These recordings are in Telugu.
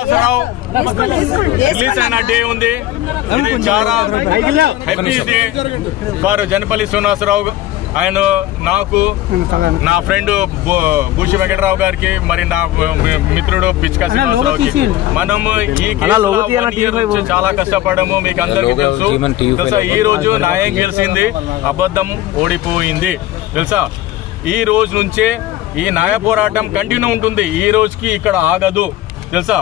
శ్రీనివాసరావు రిలీజ్ అయిన డే ఉంది. ఇది చాలా happy day for Janapalli Srinivasarao. ఆయన నాకు, నా ఫ్రెండ్ భూషి వెంకటరావు గారికి, మరి నా మిత్రుడు పిచ్కా శ్రీనివాసరావుకి మనము ఈ కేసు చాలా కష్టపడము. మీకు అందరికీ తెలుసా. ఈ రోజు న్యాయం గెలిచింది, అబద్ధం ఓడిపోయింది తెలుసా. ఈ రోజు నుంచే ఈ న్యాయ పోరాటం కంటిన్యూ ఉంటుంది. ఈ రోజుకి ఇక్కడ ఆగదు తెలుసా.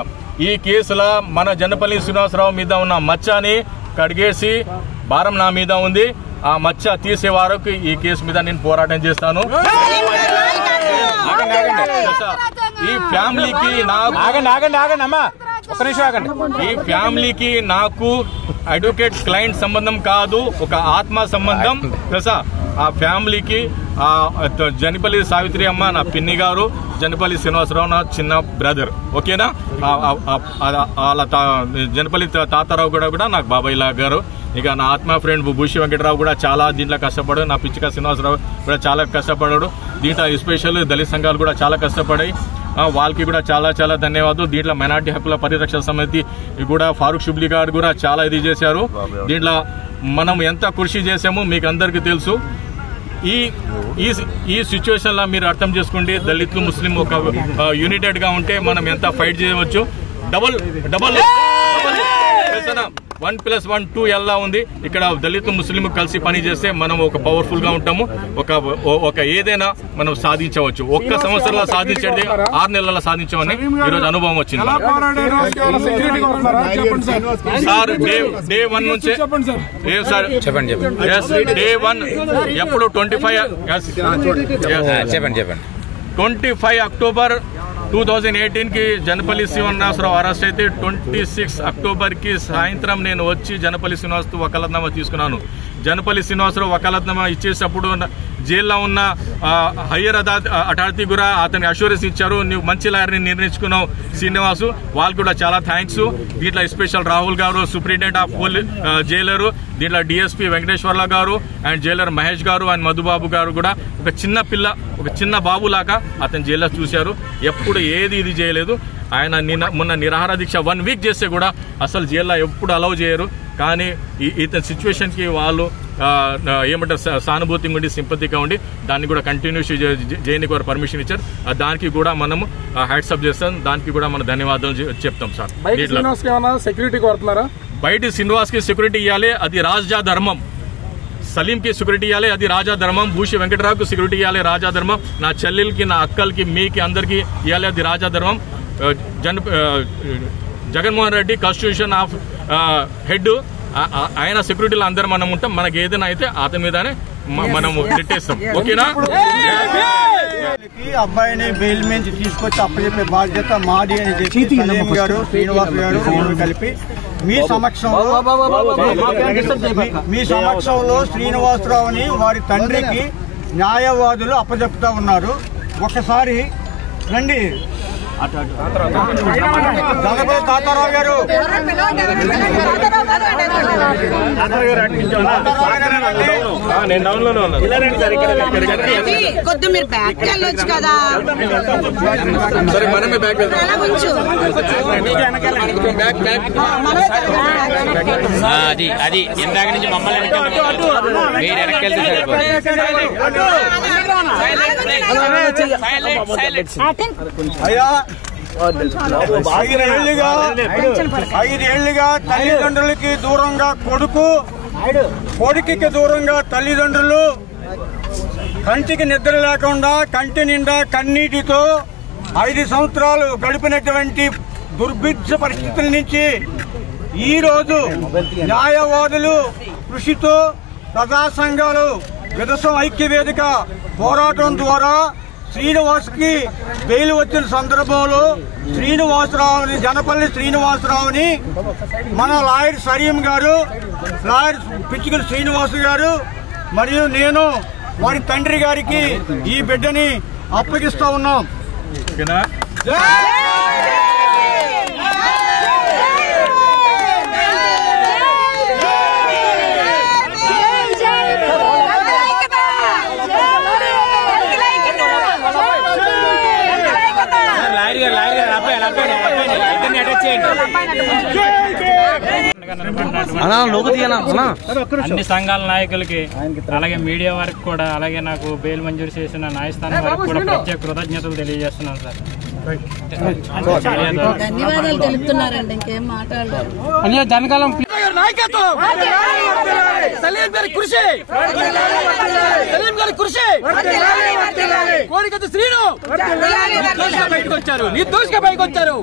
ఈ కేసులో మన జనపల్లి శ్రీనివాసరావు మీద ఉన్న మచ్చని కడిగేసి భారం నా మీద ఉంది. ఆ మచ్చ తీసే వరకు ఈ కేసు మీద నేను పోరాటం చేస్తాను. ఈ ఫ్యామిలీకి ఈ ఫ్యామిలీకి నాకు అడ్వకేట్ క్లయింట్ సంబంధం కాదు, ఒక ఆత్మ సంబంధం తెలుసా. ఆ ఫ్యామిలీకి జనపల్లి సావిత్రి అమ్మ నా పిన్ని గారు, జనపల్లి శ్రీనివాసరావు నా చిన్న బ్రదర్. ఓకేనా. వాళ్ళ జనపల్లి తాతారావు కూడా నాకు బాబాయ్ గారు. ఇక నా ఆత్మ ఫ్రెండ్ భూషి వెంకటరావు కూడా చాలా దీంట్లో కష్టపడాడు. నా పిచ్చిక శ్రీనివాసరావు కూడా చాలా కష్టపడ్డాడు దీంట్లో. ఎస్పెషల్ దళిత సంఘాలు కూడా చాలా కష్టపడాయి. వాళ్ళకి కూడా చాలా చాలా ధన్యవాదాలు. దీంట్లో మైనార్టీ హక్కుల పరిరక్షణ సమితి కూడా ఫారూక్ షుబ్లీ గారు కూడా చాలా ఇది చేశారు. దీంట్లో మనం ఎంత కృషి చేసామో మీకు అందరికీ తెలుసు. ఈ సిచ్యువేషన్ లో మీరు అర్థం చేసుకోండి, దళితులు ముస్లిం ఒక యూనిటెడ్ గా ఉంటే మనం ఎంత ఫైట్ చేయవచ్చు. డబల్ 1+1 2 ఎలా ఉంది. ఇక్కడ దళితులు ముస్లిం కలిసి పని చేస్తే మనం ఒక పవర్ఫుల్ గా ఉంటాము. ఒక ఏదైనా మనం సాధించవచ్చు. ఒక్క సంవత్సరంలో సాధించేది 6 నెలల్లో సాధించామని ఈరోజు అనుభవం వచ్చింది సార్. డే 1 నుంచే డే 1 ఎప్పుడు 25 అక్టోబర్ 2018 కి జనపల్లి శ్రీనివాసరావు అరెస్ట్ అయితే 26 అక్టోబర్ కి సాయంత్రం నేను వచ్చి జనపల్లి శ్రీనివాసరావు వకాలత్నామా తీసుకున్నాను. జనపల్లి శ్రీనివాసరావు వకాలత్నామా ఇచ్చేటప్పుడు జైల్లో ఉన్న హయ్యర్ అథారిటీ కూడా అతనికి అష్యూరెన్స్ ఇచ్చారు, నువ్వు మంచి లాయర్ని నిర్ణయించుకున్నావు శ్రీనివాసు. వాళ్ళకి కూడా చాలా థ్యాంక్స్. దీంట్లో స్పెషల్ రాహుల్ గారు, సూపరింటెండెంట్ ఆఫ్ జైలరు, దీంట్లో డిఎస్పీ వెంకటేశ్వర్ల గారు అండ్ జైలర్ మహేష్ గారు అండ్ మధుబాబు గారు కూడా ఒక చిన్న బాబులాగా అతను జైల్లో చూశారు. ఎప్పుడు ఏది ఇది చేయలేదు. ఆయన మొన్న నిరాహార దీక్ష 1 వీక్ చేస్తే కూడా అసలు జైల్లో ఎప్పుడు అలౌ చేయరు. కానీ ఇతని సిచ్యువేషన్ కి వాళ్ళు ఏమంటారు సానుభూతి ఉండి సింపతిగా ఉండి దాన్ని కూడా కంటిన్యూస్ చేయడానికి వారు పర్మిషన్ ఇచ్చారు. దానికి కూడా మనము హ్యాట్సప్ చేస్తాం. దానికి కూడా మనం ధన్యవాదాలు చెప్తాం సార్. బయట శ్రీనివాస్ కి సెక్యూరిటీ ఇవ్వాలి, అది రాజా ధర్మం. సలీం కి సెక్యూరిటీ ఇవ్వాలి, అది రాజా ధర్మం. భూషి వెంకటరావుకి సెక్యూరిటీ ఇవ్వాలి, రాజా ధర్మం. నా చెల్లెలకి, నా అక్కలకి, మీకి అందరికి ఇవ్వాలి, అది రాజా ధర్మం. Jaganmohan Reddy constitution of head, ఆయన సెక్యూరిటీలో అందరం మనం ఉంటాం. మనకి ఏదైనా అయితే అతని మీదనే మనము నెట్టేస్తాం. ఓకేనా. అబ్బాయిని బెయిల్ మీద తీసుకొచ్చి అప్పచెప్పే బాధ్యత మాది అని చెప్పి సలీం గారు, శ్రీనివాస్ గారు కలిపి మీ సమక్షంలో శ్రీనివాసరావుని వారి తండ్రికి న్యాయవాదులు అప్పచెప్తా ఉన్నారు. ఒకసారి రండి. జనపల్లి తాతారావు గారు, కొద్ది మీరు బ్యాక్ వెళ్ళొచ్చు కదా. అది ఇందాక నుంచి మమ్మల్ని మీరు వెనక్కి అయ్యా 5 ఏళ్లుగా తల్లిదండ్రులకి దూరంగా కొడుకుకి దూరంగా తల్లిదండ్రులు కంటికి నిద్ర లేకుండా కంటి నిండా కన్నీటితో 5 సంవత్సరాలు గడిపినటువంటి దుర్భిక్ష పరిస్థితుల నుంచి ఈరోజు న్యాయవాదులు కృషితో ప్రజా సంఘాలు విదసం ఐక్యవేదిక పోరాటం ద్వారా శ్రీనివాస్కి బెయిల్ వచ్చిన సందర్భంలో శ్రీనివాసరావుని, జనపల్లి శ్రీనివాసరావుని మన లాయర్ సలీం గారు, లాయర్ పిచ్చికల శ్రీనివాస్ గారు మరియు నేను వారి తండ్రి గారికి ఈ బిడ్డని అప్పగిస్తూ ఉన్నాం. లాయర్ గారు అన్ని సంఘాల నాయకులకి అలాగే మీడియా వారికి కూడా అలాగే నాకు బెయిల్ మంజూరు చేసిన న్యాయస్థానం వారికి కూడా ప్రత్యేక కృతజ్ఞతలు తెలియజేస్తున్నాను సార్. ధన్యవాదాలు తెలుపుతున్నారండి, ఇంకేం మాట్లాడారు. నిర్దోషిగా పైకి వచ్చారు.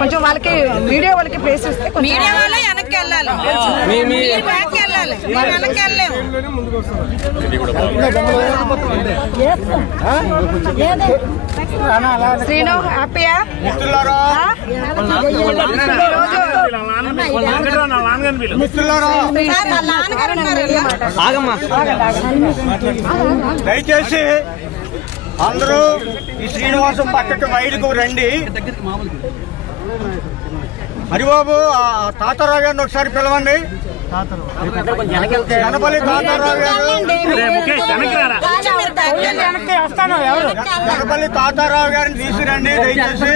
కొంచెం వాళ్ళకి మీడియా వాళ్ళకి ప్లేస్ ఇస్తే మీడియా వాళ్ళే వెనక్కి వెళ్ళాలి, బ్యాక్ వెళ్ళాలి, వెనక్కి వెళ్ళలేము. శ్రీను హ్యాపీయా? దయచేసి అందరూ ఈ శ్రీనివాసం పక్కకు బయటకు రండి. హరిబాబు తాతారావు గారిని ఒకసారి పిలవండి. జనపల్లి తాతారావు గారు, జనపల్లి తాతారావు గారిని తీసుకురండి దయచేసి.